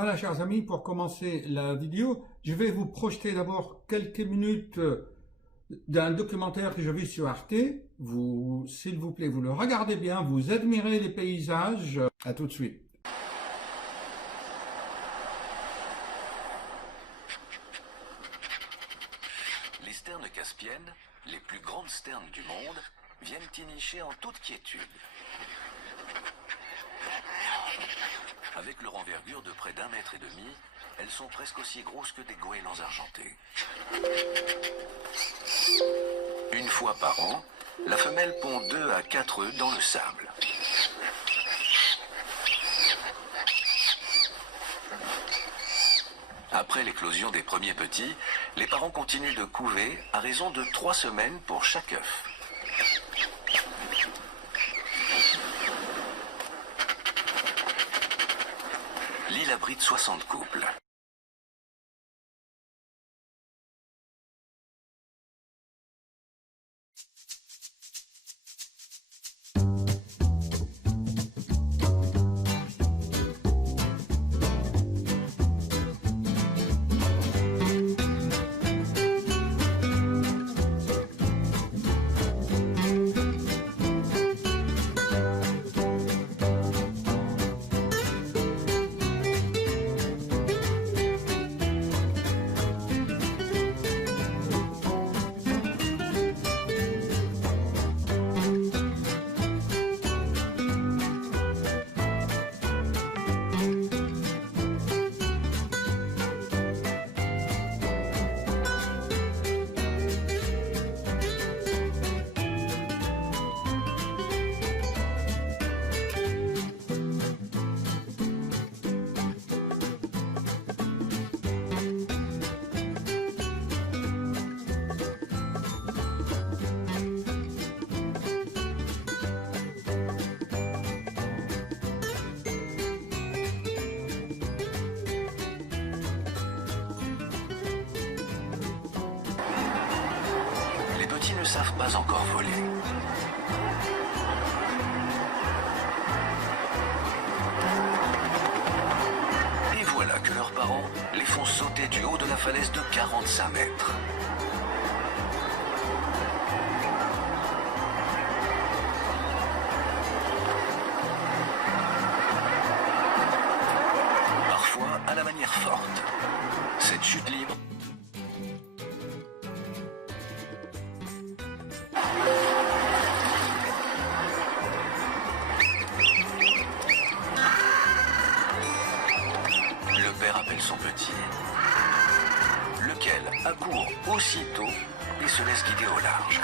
Voilà, chers amis, pour commencer la vidéo, je vais vous projeter d'abord quelques minutes d'un documentaire que j'ai vu sur Arte. Vous, s'il vous plaît, vous le regardez bien, vous admirez les paysages. À tout de suite. Les sternes caspiennes, les plus grandes sternes du monde, viennent y nicher en toute quiétude. Avec leur envergure de près d'1,5 mètre, elles sont presque aussi grosses que des goélands argentés. Une fois par an, la femelle pond 2 à 4 œufs dans le sable. Après l'éclosion des premiers petits, les parents continuent de couver à raison de 3 semaines pour chaque œuf. L'île abrite 60 couples. Ne savent pas encore voler. Et voilà que leurs parents les font sauter du haut de la falaise de 45 mètres. Parfois à la manière forte. Cette chute libre appelle son petit, lequel accourt aussitôt et se laisse guider au large.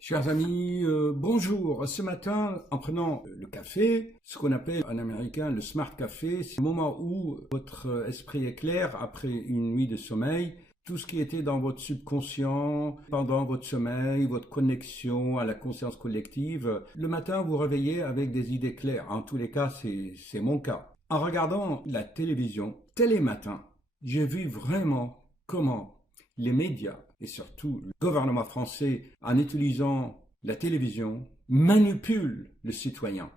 Chers amis, bonjour. Ce matin, en prenant le café, ce qu'on appelle en américain le smart café, c'est le moment où votre esprit est clair après une nuit de sommeil. Tout ce qui était dans votre subconscient, pendant votre sommeil, votre connexion à la conscience collective, le matin vous réveillez avec des idées claires. En tous les cas, c'est mon cas. En regardant la télévision, télématin, j'ai vu vraiment comment les médias et surtout le gouvernement français, en utilisant la télévision, manipule le citoyen.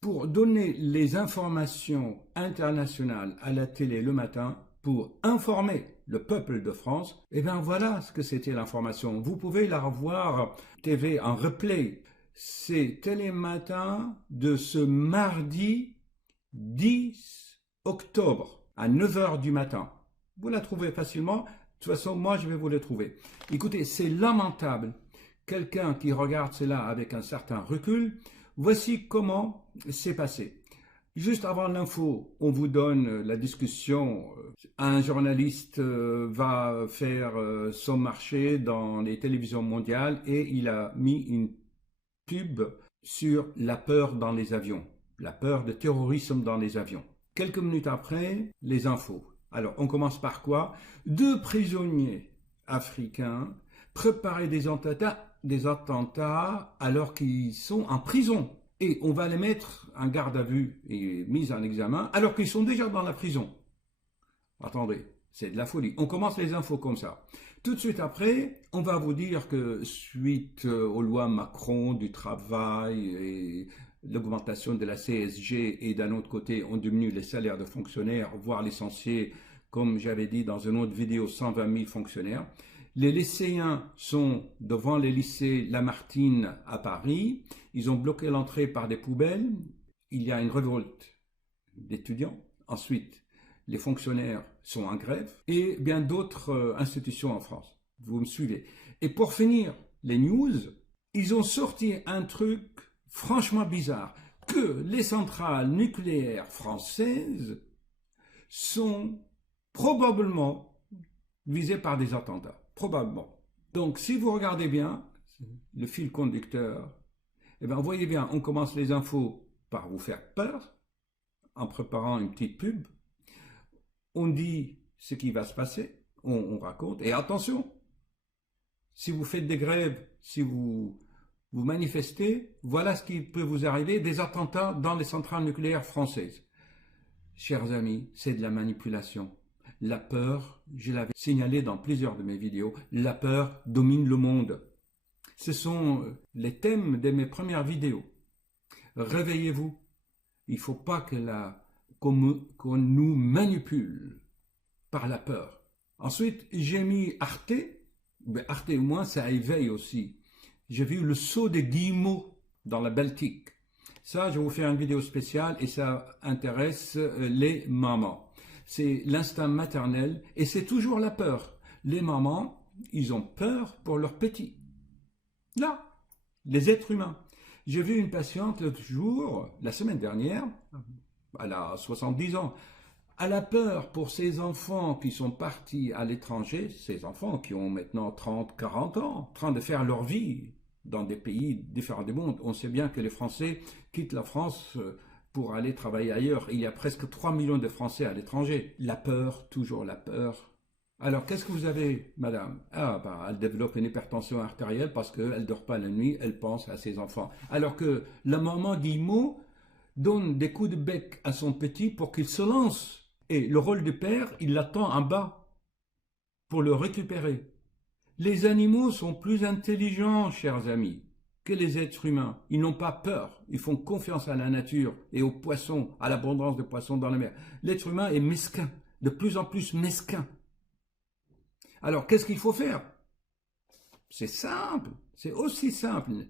Pour donner les informations internationales à la télé le matin, pour informer le peuple de France, et bien voilà ce que c'était l'information. Vous pouvez la revoir TV en replay. C'est Télématin de ce mardi 10 octobre à 9 h du matin. Vous la trouvez facilement. De toute façon, moi, je vais vous le trouver. Écoutez, c'est lamentable. Quelqu'un qui regarde cela avec un certain recul, voici comment c'est passé. Juste avant l'info, on vous donne la discussion. Un journaliste va faire son marché dans les télévisions mondiales et il a mis une pub sur la peur dans les avions, la peur de terrorisme dans les avions. Quelques minutes après, les infos. Alors, on commence par quoi? 2 prisonniers africains préparaient des attentats alors qu'ils sont en prison. Et on va les mettre en garde à vue et mis en examen alors qu'ils sont déjà dans la prison. Attendez, c'est de la folie. On commence les infos comme ça. Tout de suite après, on va vous dire que suite aux lois Macron du travail et l'augmentation de la CSG et d'un autre côté, on diminue les salaires de fonctionnaires, voire licenciés, comme j'avais dit dans une autre vidéo, 120 000 fonctionnaires. Les lycéens sont devant les lycées Lamartine à Paris. Ils ont bloqué l'entrée par des poubelles. Il y a une révolte d'étudiants. Ensuite, les fonctionnaires sont en grève et bien d'autres institutions en France. Vous me suivez. Et pour finir, les news, ils ont sorti un truc franchement bizarre, que les centrales nucléaires françaises sont probablement visées par des attentats. Probablement. Donc si vous regardez bien le fil conducteur, eh bien, voyez bien, on commence les infos par vous faire peur, en préparant une petite pub. On dit ce qui va se passer, on raconte. Et attention, si vous faites des grèves, si vous manifestez, voilà ce qui peut vous arriver, des attentats dans les centrales nucléaires françaises. Chers amis, c'est de la manipulation. La peur, je l'avais signalé dans plusieurs de mes vidéos, la peur domine le monde. Ce sont les thèmes de mes premières vidéos. Réveillez-vous. Il ne faut pas qu'on nous manipule par la peur. Ensuite, j'ai mis Arte. Mais Arte, au moins, ça éveille aussi. J'ai vu le saut des guillemots dans la Baltique. Ça, je vais vous faire une vidéo spéciale et ça intéresse les mamans. C'est l'instinct maternel et c'est toujours la peur. Les mamans, ils ont peur pour leurs petits. Là, les êtres humains. J'ai vu une patiente l'autre jour, la semaine dernière, elle a 70 ans. Elle a peur pour ses enfants qui sont partis à l'étranger, ces enfants qui ont maintenant 30, 40 ans, en train de faire leur vie dans des pays différents du monde. On sait bien que les Français quittent la France pour aller travailler ailleurs. Il y a presque 3 millions de Français à l'étranger. La peur, toujours la peur. Alors, qu'est-ce que vous avez, madame? Elle développe une hypertension artérielle parce qu'elle ne dort pas la nuit, elle pense à ses enfants. Alors que la maman Guillemot donne des coups de bec à son petit pour qu'il se lance. Et le rôle du père, il l'attend en bas pour le récupérer. Les animaux sont plus intelligents, chers amis, que les êtres humains. Ils n'ont pas peur, ils font confiance à la nature et aux poissons, à l'abondance de poissons dans la mer. L'être humain est mesquin, de plus en plus mesquin. Alors, qu'est-ce qu'il faut faire? C'est simple, c'est aussi simple.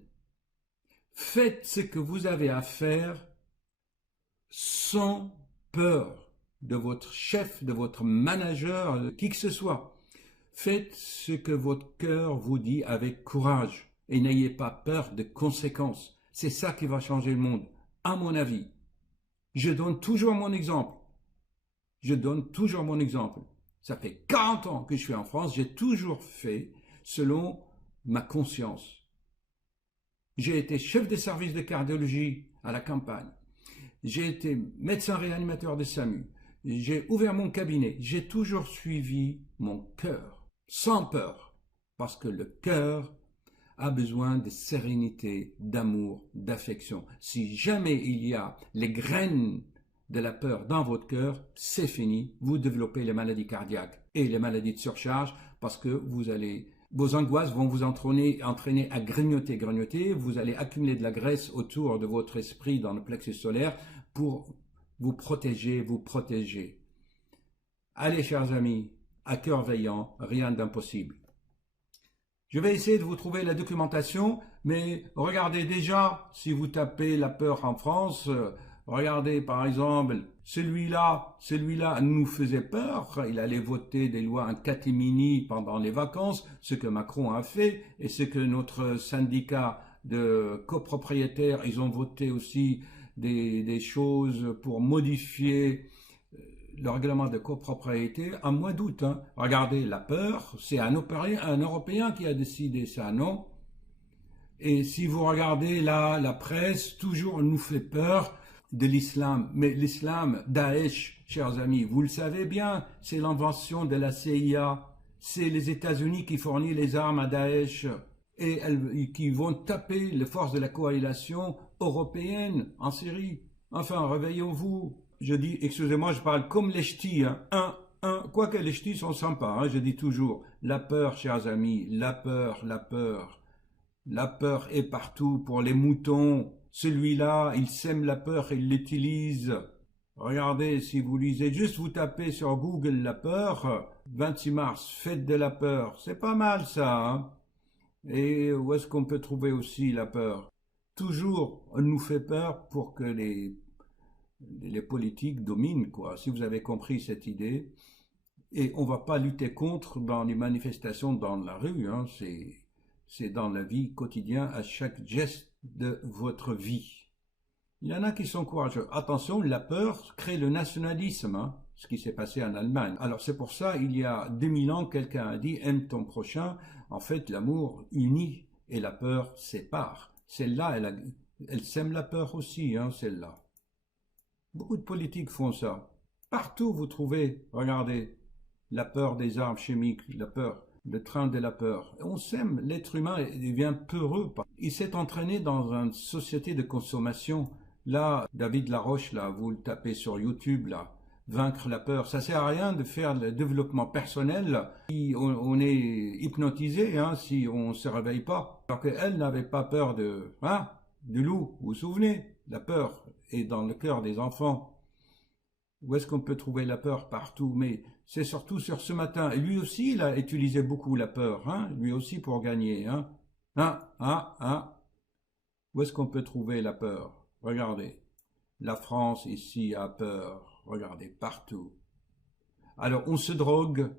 Faites ce que vous avez à faire sans peur de votre chef, de votre manager, de qui que ce soit. Faites ce que votre cœur vous dit avec courage et n'ayez pas peur des conséquences. C'est ça qui va changer le monde, à mon avis. Je donne toujours mon exemple. Ça fait 40 ans que je suis en France, j'ai toujours fait selon ma conscience. J'ai été chef de service de cardiologie à la campagne. J'ai été médecin réanimateur de SAMU. J'ai ouvert mon cabinet. J'ai toujours suivi mon cœur, sans peur, parce que le cœur a besoin de sérénité, d'amour, d'affection. Si jamais il y a les graines de la peur dans votre cœur, c'est fini. Vous développez les maladies cardiaques et les maladies de surcharge parce que vos angoisses vont vous entraîner à grignoter. Vous allez accumuler de la graisse autour de votre esprit dans le plexus solaire pour vous protéger. Allez, chers amis, à cœur veillant, rien d'impossible. Je vais essayer de vous trouver la documentation, mais regardez déjà, si vous tapez la peur en France, regardez par exemple, celui-là nous faisait peur, il allait voter des lois en catimini pendant les vacances, ce que Macron a fait, et ce que notre syndicat de copropriétaires, ils ont voté aussi des choses pour modifier le règlement de copropriété en mois d'août. Regardez, la peur, c'est un Européen qui a décidé ça, non? Et si vous regardez là, la presse, toujours nous fait peur de l'islam. Mais l'islam, Daesh, chers amis, vous le savez bien, c'est l'invention de la CIA. C'est les États-Unis qui fournissent les armes à Daesh et qui vont taper les forces de la coalition européenne en Syrie. Enfin, réveillons-vous. Je dis, excusez-moi, je parle comme les ch'tis, hein. Quoique les ch'tis sont sympas, hein, je dis toujours, la peur, chers amis, la peur, la peur. La peur est partout pour les moutons. Celui-là, il sème la peur et il l'utilise. Regardez, si vous lisez, juste vous tapez sur Google la peur, 26 mars, fête de la peur. C'est pas mal ça, hein. Et où est-ce qu'on peut trouver aussi la peur? Toujours, on nous fait peur pour que les politiques dominent, quoi. Si vous avez compris cette idée. Et on ne va pas lutter contre dans les manifestations dans la rue, hein. C'est dans la vie quotidienne, à chaque geste de votre vie. Il y en a qui sont courageux. Attention, la peur crée le nationalisme, hein, ce qui s'est passé en Allemagne. Alors c'est pour ça, il y a 2000 ans, quelqu'un a dit, aime ton prochain. En fait, l'amour unit et la peur sépare. Celle-là, elle sème la peur aussi, hein, celle-là. Beaucoup de politiques font ça. Partout vous trouvez, regardez, la peur des armes chimiques, la peur, le train de la peur. On sème, l'être humain devient peureux. Il s'est entraîné dans une société de consommation. Là, David Laroche, là, vous le tapez sur YouTube, là, vaincre la peur. Ça sert à rien de faire le développement personnel si on est hypnotisé, hein, si on ne se réveille pas. Alors qu'elle n'avait pas peur du loup, vous vous souvenez? La peur est dans le cœur des enfants. Où est-ce qu'on peut trouver la peur? Partout, mais c'est surtout sur ce matin. Et lui aussi, il a utilisé beaucoup la peur, hein, lui aussi pour gagner, hein. Où est-ce qu'on peut trouver la peur? Regardez, la France ici a peur, regardez, partout. Alors on se drogue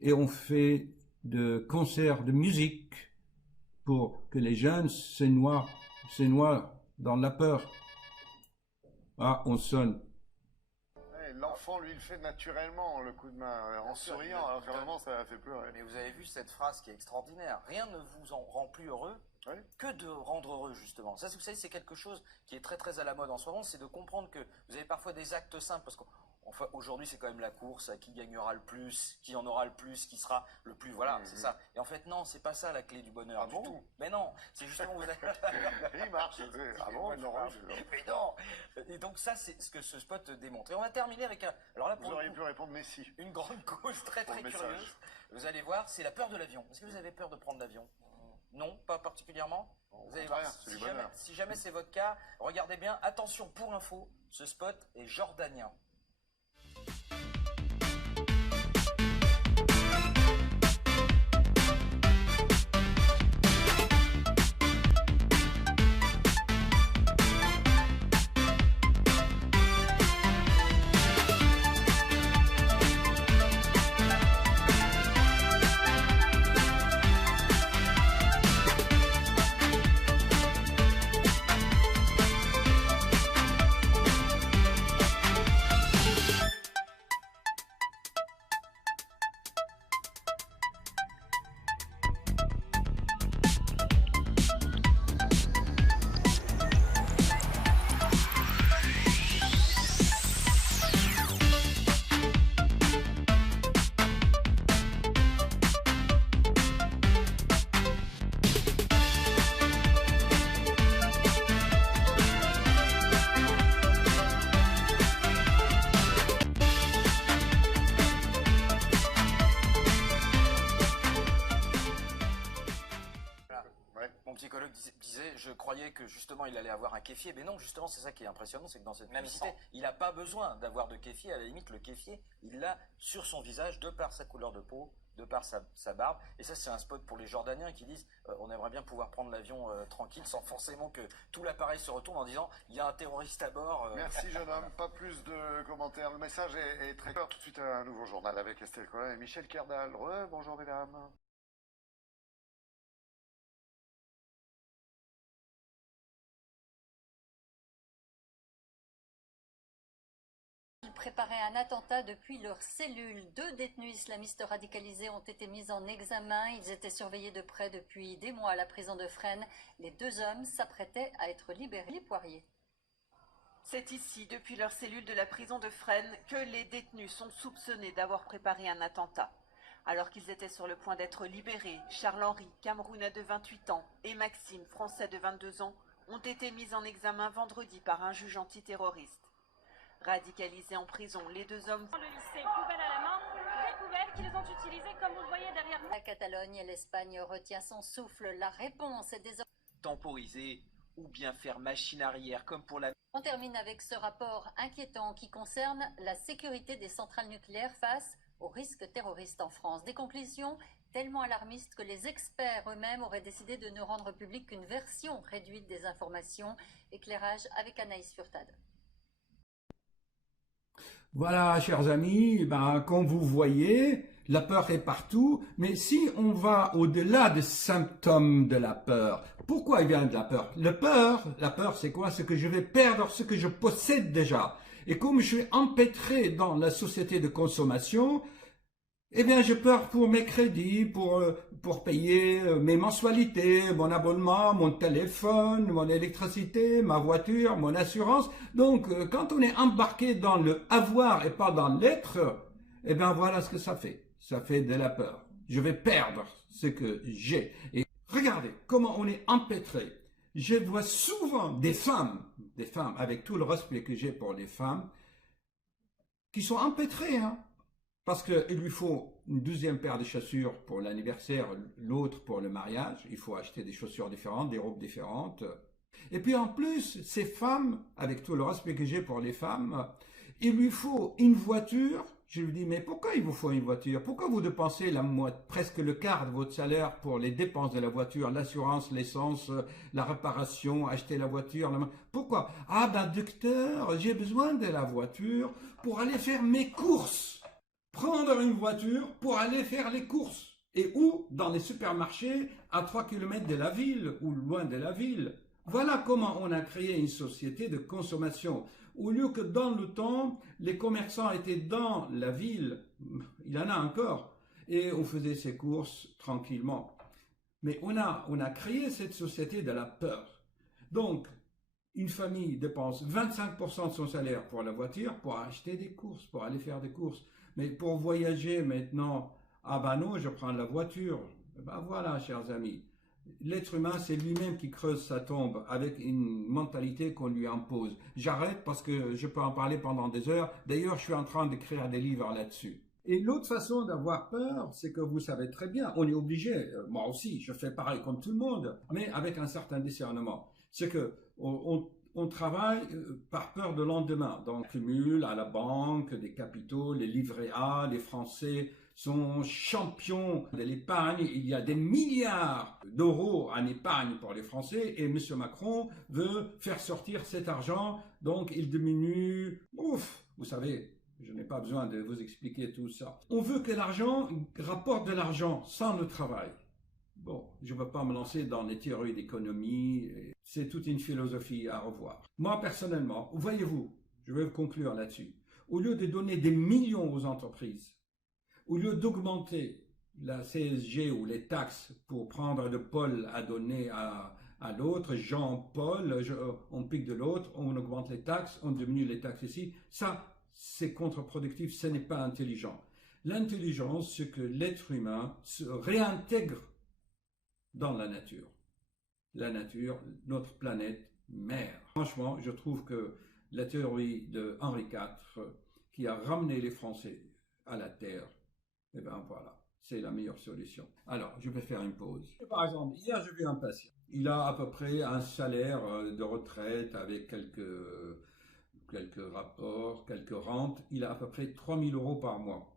et on fait de concerts de musique pour que les jeunes se noient dans la peur. Ah, on sonne. L'enfant, lui, il fait naturellement le coup de main, en souriant, alors qu'à un moment, ça l'a fait pleurer. Mais vous avez vu cette phrase qui est extraordinaire. Rien ne vous en rend plus heureux que de rendre heureux, justement. Ça, vous savez, c'est quelque chose qui est très très à la mode en ce moment, c'est de comprendre que vous avez parfois des actes simples, parce qu'enfin, aujourd'hui, c'est quand même la course à qui gagnera le plus, qui en aura le plus, qui sera le plus, voilà, c'est ça. Et en fait, non, c'est pas ça la clé du bonheur du tout. Mais non, c'est justement... Il marche, ah bon, non, mais non. Et donc ça, c'est ce que ce spot démontre. Et on va terminer avec un... Alors là, vous auriez pu répondre Messi. Une grande cause très très curieuse. Vous allez voir, c'est la peur de l'avion. Est-ce que vous avez peur de prendre l'avion? Non, pas particulièrement. Vous allez voir, si jamais c'est votre cas, regardez bien. Attention, pour info, ce spot est jordanien. Psychologue disait, je croyais que justement il allait avoir un kéfier, mais non, justement c'est ça qui est impressionnant, c'est que dans cette publicité, il n'a pas besoin d'avoir de kéfier, à la limite le kéfier, il l'a sur son visage, de par sa couleur de peau, de par sa barbe, et ça c'est un spot pour les Jordaniens qui disent, on aimerait bien pouvoir prendre l'avion tranquille, sans forcément que tout l'appareil se retourne en disant, il y a un terroriste à bord. Merci jeune homme, pas plus de commentaires, le message est très clair. Tout de suite un nouveau journal avec Estelle Collin et Michel Kerdal. Bonjour mesdames. Ils préparaient un attentat depuis leur cellule. 2 détenus islamistes radicalisés ont été mis en examen. Ils étaient surveillés de près depuis des mois à la prison de Fresnes. Les 2 hommes s'apprêtaient à être libérés. Les Poiriers. C'est ici, depuis leur cellule de la prison de Fresnes, que les détenus sont soupçonnés d'avoir préparé un attentat. Alors qu'ils étaient sur le point d'être libérés, Charles-Henri, Camerounais de 28 ans, et Maxime, Français de 22 ans, ont été mis en examen vendredi par un juge antiterroriste. Radicalisés en prison, les deux hommes... Le lycée, poubelle à la main, des poubelles qu'ils ont utilisées comme vous le voyez derrière nous. La Catalogne et l'Espagne retient son souffle. La réponse est désormais... Temporiser ou bien faire machine arrière comme pour la... On termine avec ce rapport inquiétant qui concerne la sécurité des centrales nucléaires face aux risques terroristes en France. Des conclusions tellement alarmistes que les experts eux-mêmes auraient décidé de ne rendre publique qu'une version réduite des informations. Éclairage avec Anaïs Furtad. Voilà, chers amis, comme vous voyez, la peur est partout, mais si on va au-delà des symptômes de la peur, pourquoi il vient de la peur? La peur, c'est quoi? C'est que je vais perdre ce que je possède déjà. Et comme je suis empêtré dans la société de consommation, eh bien, j'ai peur pour mes crédits, pour payer mes mensualités, mon abonnement, mon téléphone, mon électricité, ma voiture, mon assurance. Donc, quand on est embarqué dans le avoir et pas dans l'être, eh bien, voilà ce que ça fait. Ça fait de la peur. Je vais perdre ce que j'ai. Et regardez comment on est empêtré. Je vois souvent des femmes, avec tout le respect que j'ai pour les femmes, qui sont empêtrées, hein. Parce qu'il lui faut une deuxième paire de chaussures pour l'anniversaire, l'autre pour le mariage. Il faut acheter des chaussures différentes, des robes différentes. Et puis en plus, ces femmes, avec tout le respect que j'ai pour les femmes, il lui faut une voiture. Je lui dis, mais pourquoi il vous faut une voiture? Pourquoi vous dépensez presque le quart de votre salaire pour les dépenses de la voiture, l'assurance, l'essence, la réparation, acheter la voiture? Pourquoi? Ah ben docteur, j'ai besoin de la voiture pour aller faire mes courses. Prendre une voiture pour aller faire les courses. Et où? Dans les supermarchés à 3 km de la ville ou loin de la ville. Voilà comment on a créé une société de consommation. Au lieu que dans le temps, les commerçants étaient dans la ville, il y en a encore, et on faisait ses courses tranquillement. Mais on a créé cette société de la peur. Donc, une famille dépense 25% de son salaire pour la voiture, pour acheter des courses, pour aller faire des courses. Mais pour voyager maintenant, ah ben non, je prends la voiture. Ben voilà, chers amis. L'être humain, c'est lui-même qui creuse sa tombe avec une mentalité qu'on lui impose. J'arrête parce que je peux en parler pendant des heures. D'ailleurs, je suis en train d'écrire des livres là-dessus. Et l'autre façon d'avoir peur, c'est que vous savez très bien, on est obligé, moi aussi, je fais pareil comme tout le monde, mais avec un certain discernement. C'est que on travaille par peur de lendemain. Donc, on cumule à la banque des capitaux, les livrets A, les Français sont champions de l'épargne. Il y a des milliards d'euros en épargne pour les Français et M. Macron veut faire sortir cet argent. Donc, il diminue. Vous savez, je n'ai pas besoin de vous expliquer tout ça. On veut que l'argent rapporte de l'argent sans le travail. Bon, je ne veux pas me lancer dans les théories d'économie, c'est toute une philosophie à revoir. Moi, personnellement, voyez-vous, je vais conclure là-dessus, au lieu de donner des millions aux entreprises, au lieu d'augmenter la CSG ou les taxes pour prendre de Paul à donner à l'autre, Jean-Paul, on pique de l'autre, on augmente les taxes, on diminue les taxes ici, ça, c'est contre-productif, ce n'est pas intelligent. L'intelligence, c'est que l'être humain se réintègre dans la nature. La nature, notre planète mère. Franchement, je trouve que la théorie de Henri IV, qui a ramené les Français à la Terre, eh bien voilà, c'est la meilleure solution. Alors, je vais faire une pause. Par exemple, hier, j'ai vu un patient. Il a à peu près un salaire de retraite avec quelques rapports, quelques rentes. Il a à peu près 3 000 € par mois.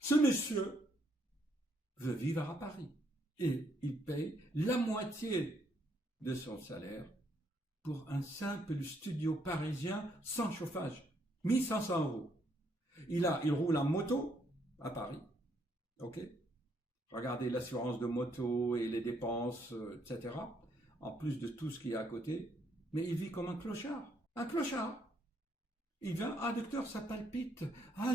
Ce monsieur veut vivre à Paris. Et il paye la moitié de son salaire pour un simple studio parisien sans chauffage. 1 500 €. Il roule en moto à Paris. Ok? Regardez l'assurance de moto et les dépenses, etc. En plus de tout ce qui est à côté. Mais il vit comme un clochard. Un clochard. Il vient, ah docteur, ça palpite. Ah,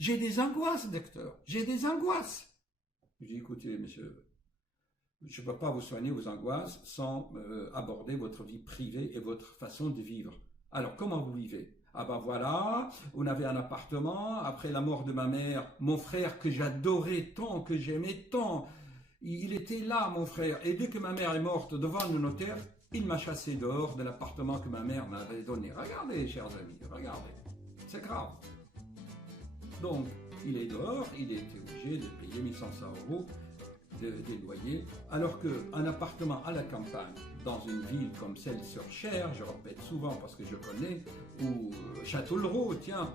j'ai des angoisses, docteur. J'ai des angoisses. Je dis, écoutez, monsieur, je ne peux pas vous soigner vos angoisses sans aborder votre vie privée et votre façon de vivre. Alors, comment vous vivez? Ah ben voilà, on avait un appartement, après la mort de ma mère, mon frère que j'adorais tant, que j'aimais tant, il était là, mon frère. Et dès que ma mère est morte devant le notaire, Il m'a chassé dehors de l'appartement que ma mère m'avait donné. Regardez, chers amis, regardez. C'est grave. Donc, il est dehors, il était obligé de payer 1500 € des loyers, alors qu'un appartement à la campagne, dans une ville comme celle sur Cher, je répète souvent parce que je connais, ou Châteauroux, tiens,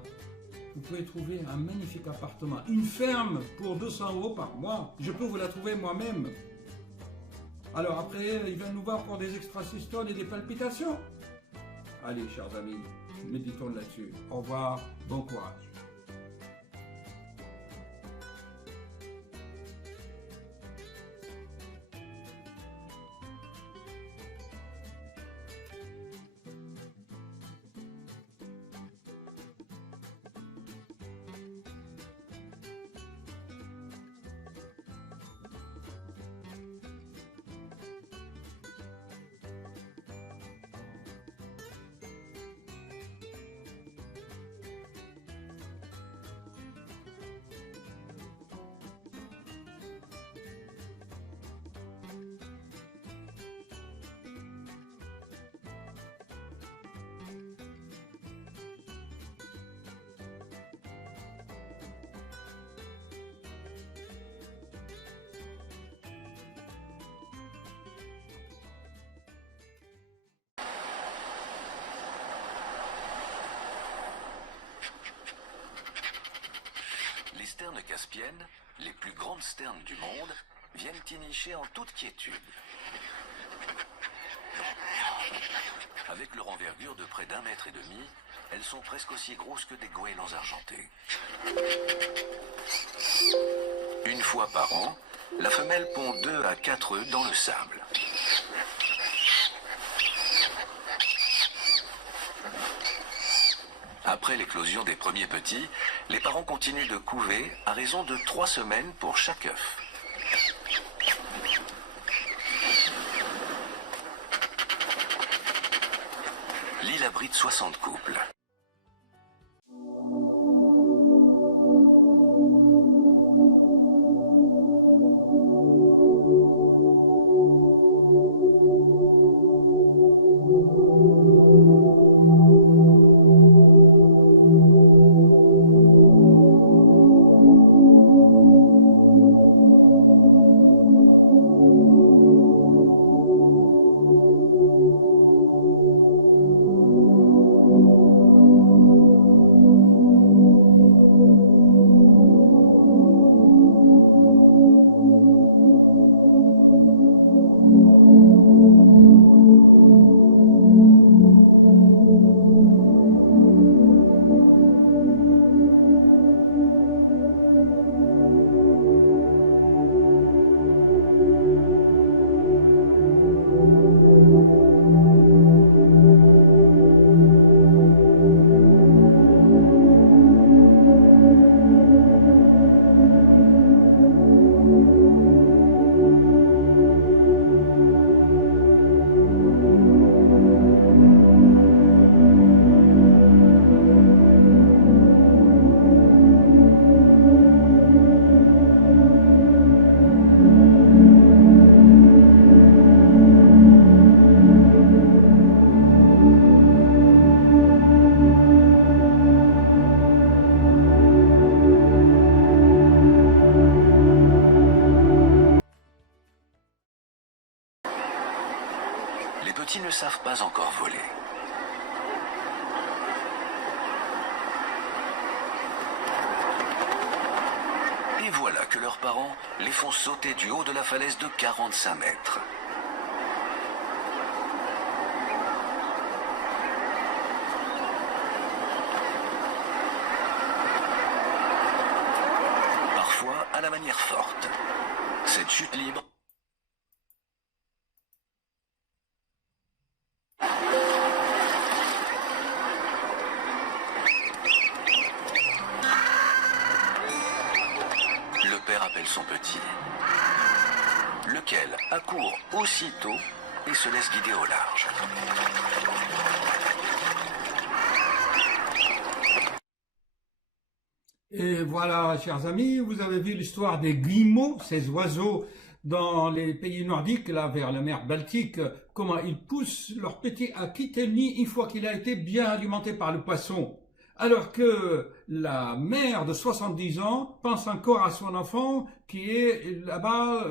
vous pouvez trouver un magnifique appartement, une ferme pour 200 € par mois. Je peux vous la trouver moi-même. Alors après, il vient nous voir pour des extrasystoles et des palpitations. Allez, chers amis, méditons là-dessus. Au revoir, bon courage. Les sternes caspiennes, les plus grandes sternes du monde, viennent y nicher en toute quiétude. Avec leur envergure de près d'1,5 mètre, elles sont presque aussi grosses que des goélands argentés. Une fois par an, la femelle pond 2 à 4 œufs dans le sable. Après l'éclosion des premiers petits, les parents continuent de couver à raison de 3 semaines pour chaque œuf. L'île abrite 60 couples. Les petits ne savent pas encore voler. Et voilà que leurs parents les font sauter du haut de la falaise de 45 mètres. Parfois à la manière forte. Cette chute libre appelle son petit, lequel accourt aussitôt et se laisse guider au large. Et voilà, chers amis, vous avez vu l'histoire des guillemots, ces oiseaux dans les pays nordiques, là, vers la mer Baltique, comment ils poussent leur petit à quitter le nid une fois qu'il a été bien alimenté par le poisson. Alors que la mère de 70 ans pense encore à son enfant qui est là-bas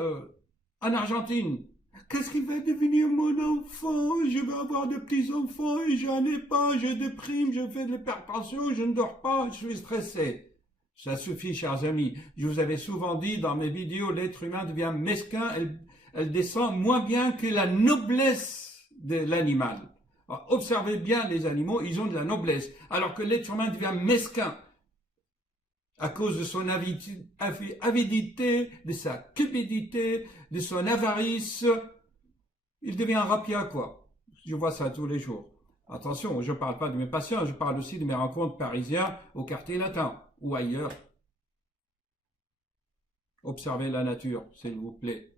en Argentine. Qu'est-ce qui va devenir mon enfant? Je vais avoir de petits-enfants et j'en ai pas, je déprime, je fais de l'hypertension, je ne dors pas, je suis stressé. Ça suffit, chers amis. Je vous avais souvent dit dans mes vidéos, l'être humain devient mesquin, elle descend moins bien que la noblesse de l'animal. Observez bien les animaux, ils ont de la noblesse, alors que l'être humain devient mesquin à cause de son avidité, de sa cupidité, de son avarice. Il devient un rapia, quoi. Je vois ça tous les jours. Attention, je ne parle pas de mes patients, je parle aussi de mes rencontres parisiennes au quartier latin ou ailleurs. Observez la nature, s'il vous plaît.